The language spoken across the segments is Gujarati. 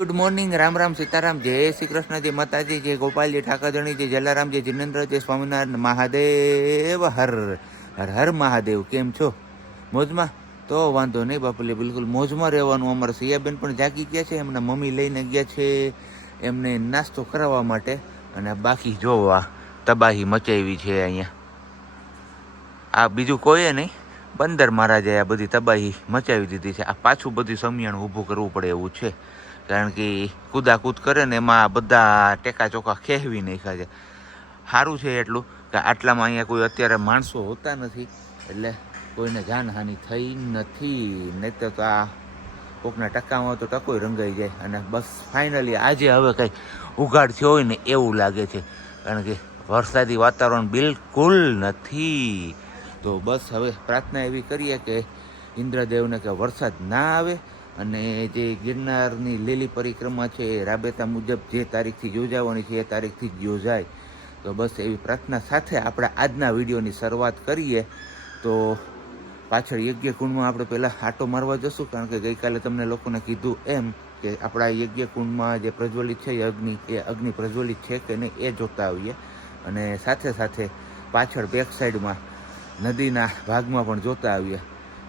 ગુડ મોર્નિંગ રામ રામ સીતારામ જય શ્રી કૃષ્ણજી માતાજી જય ગોપાલજી ઠાકરજણી જય જલારામજી જિનેન્દ્રજી જિનેન્દ્ર સ્વામિનારાયણ મહાદેવ હર હર હર મહાદેવ કેમ છો? મોજમાં? તો વાંધો નહીં બાપુલે બિલકુલ મોજમાં રહેવાનું અમારા સિયાબેન પણ જાગી ગયા છે, એમના મમ્મી લઈને ગયા છે, એમને નાસ્તો કરાવવા માટે, અને બાકી જોવા તબાહી મચાવી છે અહીંયા. આ બીજું કોઈએ નહીં, બંદર મહારાજે આ બધી તબાહી મચાવી દીધી છે, આ પાછું બધું સમિયાણું ઊભું કરવું પડે એવું છે. કારણ કે કૂદાકૂદ કરે ને એમાં બધા ટેકા ચોખા ખેહવી નાખ્યા છે. સારું છે એટલું કે આટલામાં અહીંયા કોઈ અત્યારે માણસો હોતા નથી, એટલે કોઈને જાનહાનિ થઈ નથી. નહીં તો આ કોકના ટકામાં તો ટકોય રંગાઈ જાય અને બસ ફાઇનલી આજે હવે કંઈ ઉઘાડ થયો હોય ને એવું લાગે છે. કારણ કે વરસાદી વાતાવરણ બિલકુલ નથી. તો બસ હવે પ્રાર્થના એવી કરીએ કે ઇન્દ્રદેવને કે વરસાદ ના આવે અને જે ગિરનારની લીલી પરિક્રમા છે, એ રાબેતા મુજબ જે તારીખથી યોજાવાની છે, એ તારીખથી જ યોજાય. તો બસ એવી પ્રાર્થના સાથે આપણે આજના વિડીયોની શરૂઆત કરીએ. તો પાછળ યજ્ઞ કુંડમાં આપણે પહેલાં આટો મારવા જશું, કારણ કે ગઈકાલે તમને લોકોને કીધું એમ કે આપણા યજ્ઞ કુંડમાં જે પ્રજ્વલિત છે અગ્નિ, એ અગ્નિ પ્રજ્વલિત છે કે નહીં, એ જોતા આવીએ. અને સાથે સાથે પાછળ બેક સાઈડમાં નદીના ભાગમાં પણ જોતા આવીએ.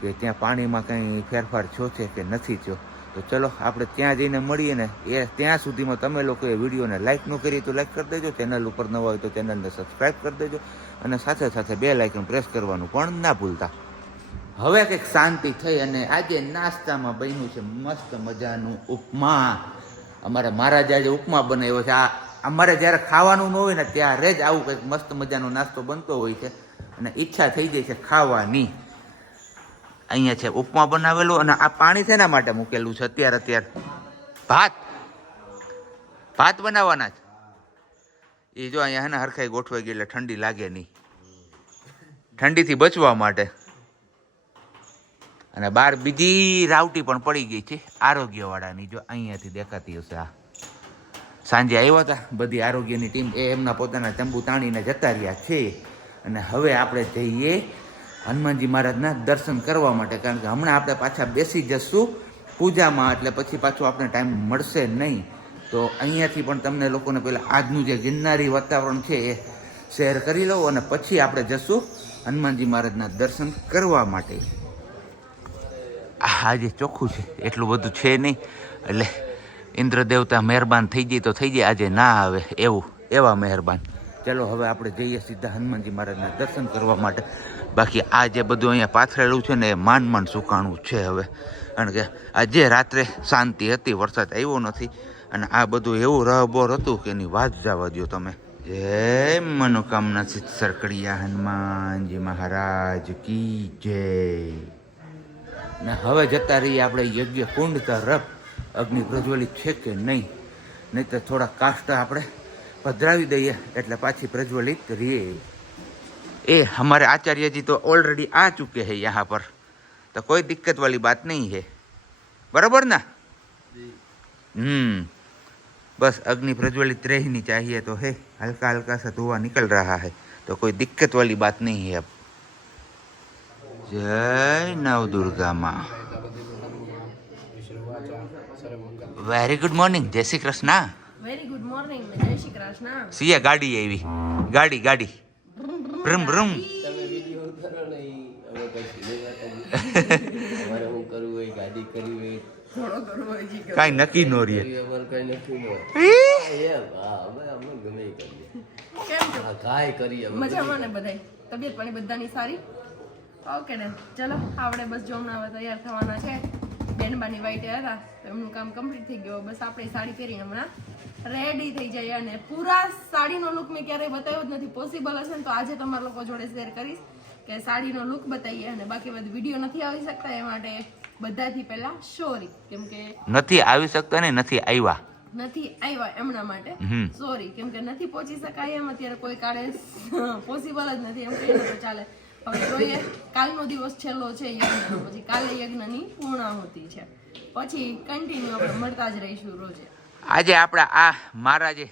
કે ત્યાં પાણીમાં કંઈ ફેરફાર થયો છે કે નથી થયો? તો ચલો, આપણે ત્યાં જઈને મળીએ ને એ ત્યાં સુધીમાં તમે લોકો એ વિડીયોને લાઇક ન કરી તો લાઇક કરી દેજો. ચેનલ ઉપર નવા હોય તો ચેનલને સબસ્ક્રાઈબ કરી દેજો. અને સાથે સાથે બે લાઇકન પ્રેસ કરવાનું પણ ના ભૂલતા. હવે કંઈક શાંતિ થઈ અને આજે નાસ્તામાં બન્યું છે મસ્ત મજાનું ઉપમા. અમારે મહારાજ આજે ઉપમા બનાવ્યો છે. આ અમારે જ્યારે ખાવાનું ન હોય ને, ત્યારે જ આવું કંઈક મસ્ત મજાનો નાસ્તો બનતો હોય છે. અને ઈચ્છા થઈ જાય છે ખાવાની. અહીંયા છે, ઉપમા બનાવેલું અને આ પાણી શેના માટે મૂકેલું છે, અત્યારે અત્યારે. ભાત. ભાત બનાવવાના છે. એ જો અહીંયા એને હરખાઈ ગોઠવાઈ ગઈ એટલે ઠંડી લાગે નહીં. ઠંડીથી બચવા માટે. અને બહાર બીજી રાવટી પણ પડી ગઈ છે, આરોગ્યવાળાની. જો અહીંયાથી દેખાતી હશે આ. સાંજે આવ્યા હતા, બધી આરોગ્યની ટીમ. એ એમના પોતાના તંબુ તાણીને જતા રહ્યા છે. અને હવે આપણે જઈએ હનુમાનજી મહારાજના દર્શન કરવા માટે, કારણ કે હમણાં આપણે પાછા બેસી જશું પૂજામાં, એટલે પછી પાછો આપણે ટાઈમ મળશે નહીં. તો અહીંયાથી પણ તમને લોકોને પહેલાં આજનું જે ગિરનારી વાતાવરણ છે એ શેર કરી લઉં અને પછી આપણે જશું હનુમાનજી મહારાજના દર્શન કરવા માટે. આજે ચોખ્ખું છે, એટલું બધું છે નહીં. એટલે ઇન્દ્ર દેવતા મહેરબાન થઈ જાય તો થઈ જાય, આજે ના આવે એવું, એવા મહેરબાન. ચલો હવે આપણે જઈએ સીધા હનુમાનજી મહારાજના દર્શન કરવા માટે. બાકી આ જે બધું અહીંયા પાથરેલું છે ને એ માંડ માંડ સુકાણું છે હવે. કારણ કે આજે રાત્રે શાંતિ હતી, વરસાદ આવ્યો નથી, અને આ બધું એવું રહબોર હતું કે એની વાત જવા દો તમે. જય મનોકામના સિદ્ધ સરકડિયા, હનુમાનજી મહારાજ કી જય. ને હવે જતા રહીએ આપણે યજ્ઞ કુંડ તરફ. અગ્નિ પ્રજ્વલિત છે કે નહીં? નહીં તો થોડા કાષ્ટ આપણે પધરાવી દઈએ એટલે પાછી પ્રજ્વલિત રહીએ એ हमारे आचार्य जी तो ऑलरेडी आ चुके हैं यहाँ पर तो कोई दिक्कत वाली बात नहीं है बराबर ना हम्म बस अग्नि प्रज्वलित रहनी चाहिए तो है हल्का हल्का सा धुआं निकल रहा है तो कोई दिक्कत वाली बात नहीं है अब जय नव दुर्गा माँ વેરી ગુડ મોર્નિંગ જય શ્રી કૃષ્ણ સિયા ગાડી આવી. ગાડી ગાડી. બ્રમ બ્રમ. કાંઈ નક્કી નો બધાય? તબિયત પાણી બધાની સારી? ઓકે ને ચલો આપણે બસ જો હમણાં હવે તૈયાર થવાના છે. બેનબાની વાઈટે હતા. તો એમનું કામ કમ્પ્લીટ થઈ ગયું. બસ આપણે સાડી પહેરીને હમણાં રેડી થઈ જાય અને પૂરા સાડીનો લુક મેં ક્યારેય બતાવ્યો જ નથી. પોસિબલ હશે ને તો આજે તમારા લોકો જોડે શેર કરીશ કે સાડીનો લુક બતાવીએ અને બાકી બધું વીડિયો નથી આવી શકતા. એ માટે બધાથી પહેલા સોરી કેમ કે નથી આવી શકતા ને નથી આવ્યા. નથી આવ્યા એમના માટે. સોરી કેમ કે નથી પહોંચી શકાય એમ. અત્યારે કોઈ કાળે પોસિબલ જ નથી. એમ કહીએ તો ચાલે. હવે જોઈએ કાલનો દિવસ છેલ્લો છે યજ્ઞનો. પછી કાલે યજ્ઞની પૂર્ણાહુતિ છે. પછી કન્ટિન્યુ આપણે મળતા જ રહીશું રોજે. આજે આપણા આ મહારાજે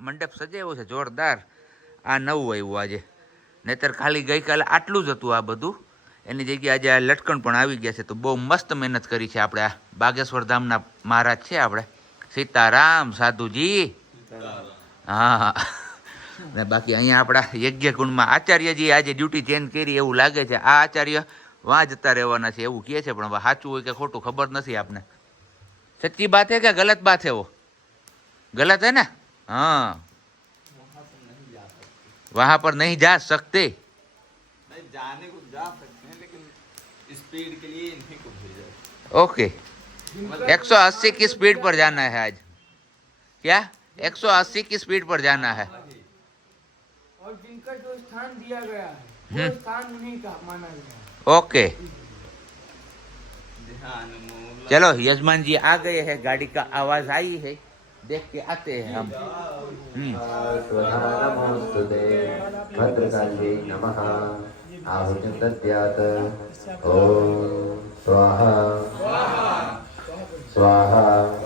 મંડપ સજાવ્યો છે જોરદાર, આ નવું આવ્યું આજે. નહીતર ખાલી ગઈકાલે આટલું જ હતું આ બધું. એની જગ્યાએ આજે આ લટકણ પણ આવી ગયા છે. તો બહુ મસ્ત મહેનત કરી છે આપણે આ બાગેશ્વર ધામના મહારાજ છે આપણે. સીતારામ સાધુજી. હા. ને બાકી અહીંયા આપણા યજ્ઞ કુંડમાં આચાર્યજી આજે ડ્યુટી ચેન્જ કરી એવું લાગે છે આ આચાર્ય વાં જતા રહેવાના છે એવું કહે છે પણ હવે સાચું હોય કે ખોટું ખબર નથી આપને સચ્ચી બાત હે કે ગલત બાત હે વો गलत है ना हाँ वहां पर नहीं जा सकते नहीं जाने को जा सकते हैं लेकिन स्पीड के लिए इन्हीं को भेजा ओके 180 की स्पीड पर जाना है आज क्या 180 की स्पीड पर जाना है और जिनका जो स्थान दिया गया है। हम्म। वो स्थान उन्हीं का माना गया ओके। चलो यजमान जी आ गए हैं गाड़ी का आवाज़ आई है देख के आते हैं हम। हम्म, नमः आहुतिं दद्यात् स्वाहा। स्वाहा।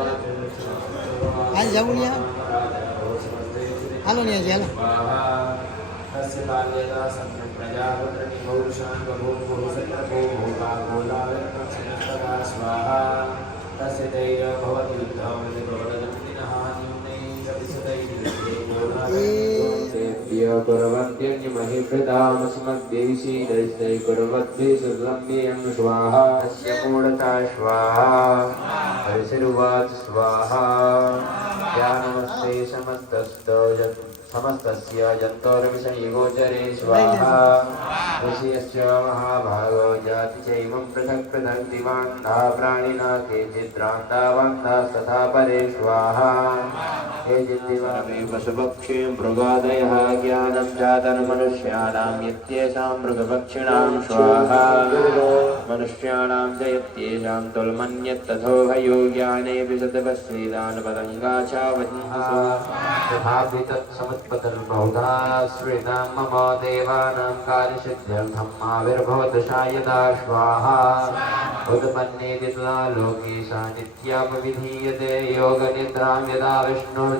હા જવું ને હાલો? ને હાલો. સ્વાહા તસ્ય ધૈર્ય ભવતી યુદ્ધ कपिसदैर्येभ्य कुर्वन्त्यन्यमहिभृतामस्मद्देशीदैस्तै कुर्वद्भिः सुलम्ब्यं स्वाहा तस्य मूढता स्वाहा हरिशिरुवाच स्वाहा या नमस्ते समस्तस्तो यत् समस्तस्य जन्तोर्विषयीगोचरे स्वाहा ऋषियश्च महाभागो जाति चैवं पृथक् पृथक् दिवान्धा प्राणिना केचिद्रान्तावन्धास्तथा परे स्वाहा पशुपक्षी मृगादय ज्ञानम जातन मनुष्याणाम यत्येषां मृगपक्षिणां स्वाहा मनुष्याणां च यत्येषां तुल्मन्यत्तथो भयो ज्ञानेऽपि सतपश्रीदानपदङ्गाचावन्समुत्पतर्बहुधा श्रीदां मम देवानां कार्यसिद्ध्यर्थं माविर्भवत शायदा स्वाहा उदपन्नेति तदा लोकेशा नित्यापविधीयते योगनिद्रां यदा विष्णुर्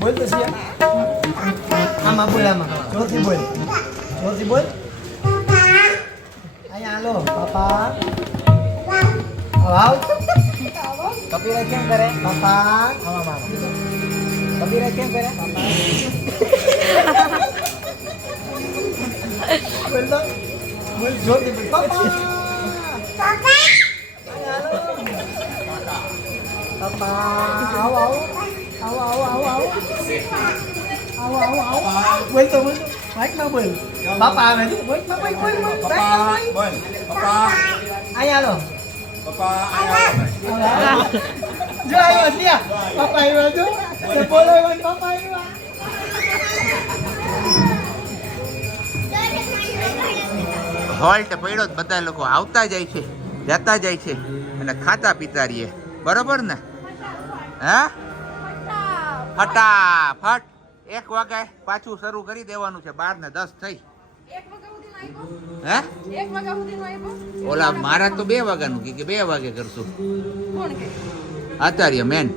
¿Vuelta siya? Ama po lamang. Chorty boy. Chorty boy? Alo. Papa? Awaw? Copyright yan, kare? Papa? Ama, mama. Copyright yan, kare? Papa? Well, no. Well, Chorty boy. Papa! Papa! આવો આવો આવો આવો આવો આવો આવો આવો આવો બોલ તો બોલ બાઈકમાં બોલ બાપા આવે છે બોલમાં બોલ બોલ બોલ બાપા બોલ બાપા આયા લો બાપા આયા જો આવ્યો છે બાપા આવ્યો જો બોલાવ્યો બાપા આવ્યો હોલ્ટ પડ્યો બધા લોકો આવતા જાય છે, જતા જાય છે અને ખાતા પીતા રહીએ. બરોબર ને? હા? ફટાફટ. એક વાગે પાછું શરૂ કરી દેવાનું છે. બાર ને દસ થઈ? હે? ઓલા મારા તો બે વાગ્યાનું કે કે બે વાગે કરશું. આચાર્ય મેન.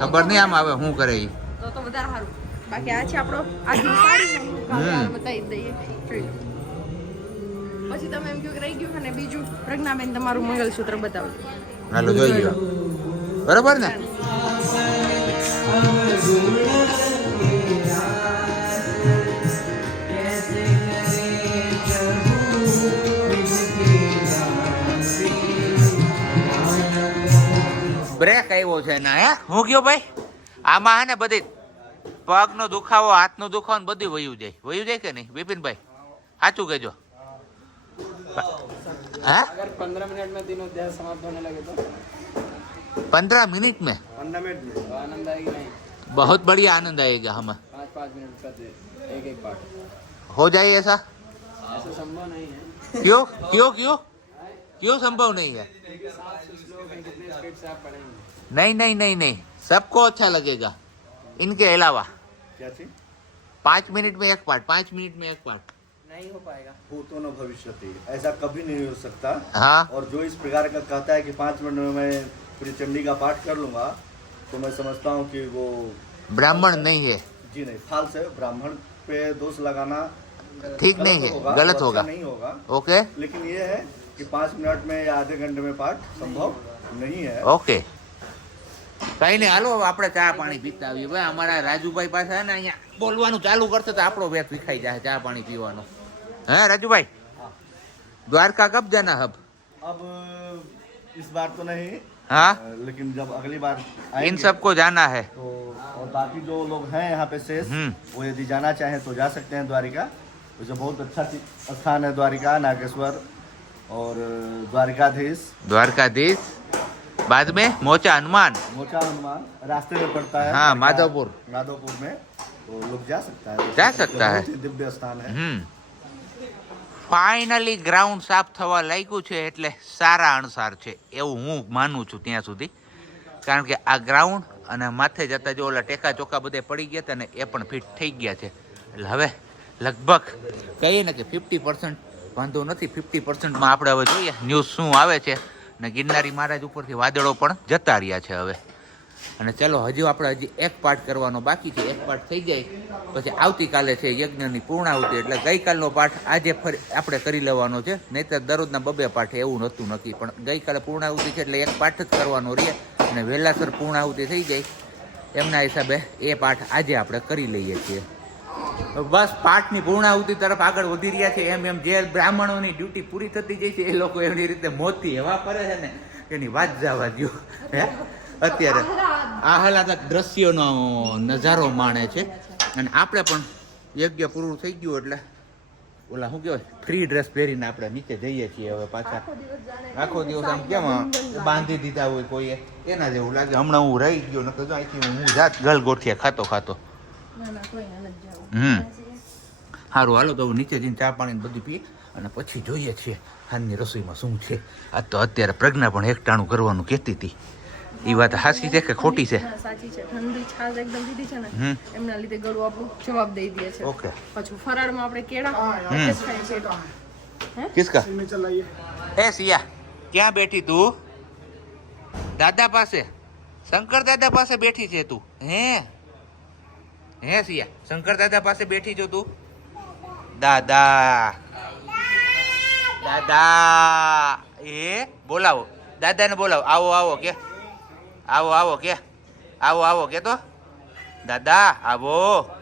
ખબર નહીં આમ આવે શું કરે એ બાકી આ છે આપણો. બતાવી. પછી તમે એમ કહ્યું રહી ગયું અને બીજું પ્રજ્ઞાબેન તમારું મંગલસૂત્ર બતાવજો. હાલો જોઈ લો બરોબર ને? બ્રેક આવ્યો છે ના હે? હું કયો ભાઈ? આમાં હે ને બધી પગનો દુખાવો હાથનો દુખાવો બધું વયું જાય. વયું જાય કે નહીં? બિપિનભાઈ સાચું કહેજો. હા? पंद्रह मिनट में? पंद्रह मिनट में। तो आनंद आएगी नहीं। बहुत बढ़िया आनंद आएगा हमें। पाँच पाँच मिनट का एक एक पार्ट। हो जाए ऐसा? ऐसा संभव नहीं है। क्यों? क्यों क्यों? क्यों संभव नहीं है? सात श्लोक हैं कितने स्पीड से आप पढ़ेंगे नहीं नहीं नहीं नहीं। सबको अच्छा लगेगा। इनके अलावा। क्या चीज़? पाँच मिनट में एक पार्ट पाँच मिनट में एक पार्ट। नहीं हो पाएगा। भूतो न भविष्य ऐसा कभी नहीं हो सकता। हाँ। और जो इस प्रकार का कहता है कि पाँच मिनट में मैं पूरी चंडी का पाठ कर लूंगा तो मैं समझता हूँ कि वो ब्राह्मण नहीं है जी नहीं फाल्स है ब्राह्मण पे दोष लगाना ठीक नहीं है होगा, गलत वो होगा अच्छा नहीं होगा ओके लेकिन ये है कि पाँच मिनट में या आधे घंटे में पाठ संभव नहीं है ઓકે કઈ નહીં હાલો હવે આપણે ચા પાણી પીતા આવીએ ભાઈ અમારા રાજુભાઈ પાસે હે ને અહીંયા બોલવાનું ચાલુ કરશે તો આપણો વેત વિખાઈ જાય ચા પાણી પીવાનો હે રાજુભાઈ દ્વારકા કબ જાના હબ अब इस बार तो नहीं हाँ? लेकिन जब अगली बार इन सबको जाना है। तो और बाकी जो लोग हैं यहाँ पे शेष हम्म। वो यदि जाना चाहें तो जा सकते हैं द्वारिका। वैसे बहुत अच्छा स्थान है द्वारिका नागेश्वर और द्वारिकाधीश। द्वारकाधीश। बाद में मोचा हनुमान। मोचा हनुमान रास्ते में पड़ता है हाँ, माधवपुर। माधवपुर में तो लोग जा सकता है। जा सकता है। दिव्य स्थान है। હમ ફાઇનલી ગ્રાઉન્ડ સાફ થવા લાગ્યું છે એટલે સારા અણસાર છે. એવું હું માનું છું ત્યાં સુધી. કારણ કે આ ગ્રાઉન્ડ અને માથે જતા જો ઓલા ટેકા ચોકા બધે પડી ગયા હતા ને એ પણ ફિટ થઈ ગયા છે. એટલે હવે લગભગ કહીએ ને કે ફિફ્ટી પર્સન્ટ વાંધો નથી. ફિફ્ટી પર્સન્ટમાં આપણે હવે જોઈએ ન્યૂઝ શું આવે છે. ને ગિરનારી મહારાજ ઉપરથી વાદળો પણ જતા રહ્યા છે હવે. અને ચલો, હજુ આપણે હજી એક પાઠ કરવાનો બાકી છે. એક પાઠ થઈ જાય, પછી આવતીકાલે છે યજ્ઞની પૂર્ણાહુતિ. એટલે ગઈકાલનો પાઠ આજે ફરી આપણે કરી લેવાનો છે. નહીંતર દરરોજના બબે પાઠ એવું નહોતું નક્કી. પણ ગઈકાલે પૂર્ણાહુતિ છે એટલે એક પાઠ જ કરવાનો રહે અને વહેલાસર પૂર્ણાહુતિ થઈ જાય. એમના હિસાબે એ પાઠ આજે આપણે કરી લઈએ છીએ. બસ, પાઠની પૂર્ણાહુતિ તરફ આગળ વધી રહ્યા છે. એમ એમ જે બ્રાહ્મણોની ડ્યુટી પૂરી થતી જાય છે, એ લોકો એમની રીતે મોતી એવા કરે છે ને. એની વાત જવા દો હે? અત્યારે આહલાદક દ્રશ્યોનો નજારો માણે છે. અને આપણે પણ યજ્ઞ પૂરું થઈ ગયું એટલે ઓલા શું કહેવાય? ફ્રી ડ્રેસ પહેરીને આપણે નીચે જઈએ છીએ હવે પાછા. આખો દિવસ આમ કેમ બાંધી દીધા હોય કોઈએ? એના જેવું લાગે. હમણાં હું રહી ગયો નકર અહીંથી હું જાત ગલ ગોઠિયા ખાતો ખાતો. હમ. સારું હાલો તો નીચે જઈને ચા પાણી બધું પીએ અને પછી જોઈએ છીએ હાલની રસોઈમાં શું છે. આ તો અત્યારે પ્રજ્ઞા પણ એકટાણું કરવાનું કહેતી હતી. એ વાત સાચી છે કે ખોટી છે? સાચી છે. ઠંડી છાશ એકદમ દીધી છે ને એમના લીધે ગળું આપણું જવાબ દઈ દે છે. ઓકે. પાછું ફરાળમાં આપણે કેળા કિસકા? એ સિયા ક્યાં બેઠી તું? દાદા પાસે. શંકર દાદા પાસે બેઠી છે તું. હે? હે સિયા શંકર દાદા પાસે બેઠી છો તું? દાદા. દાદા. એ બોલાવો. દાદાને બોલાવો. આવો આવો કે આવો આવો કે. આવો આવો કે તો દાદા આવો.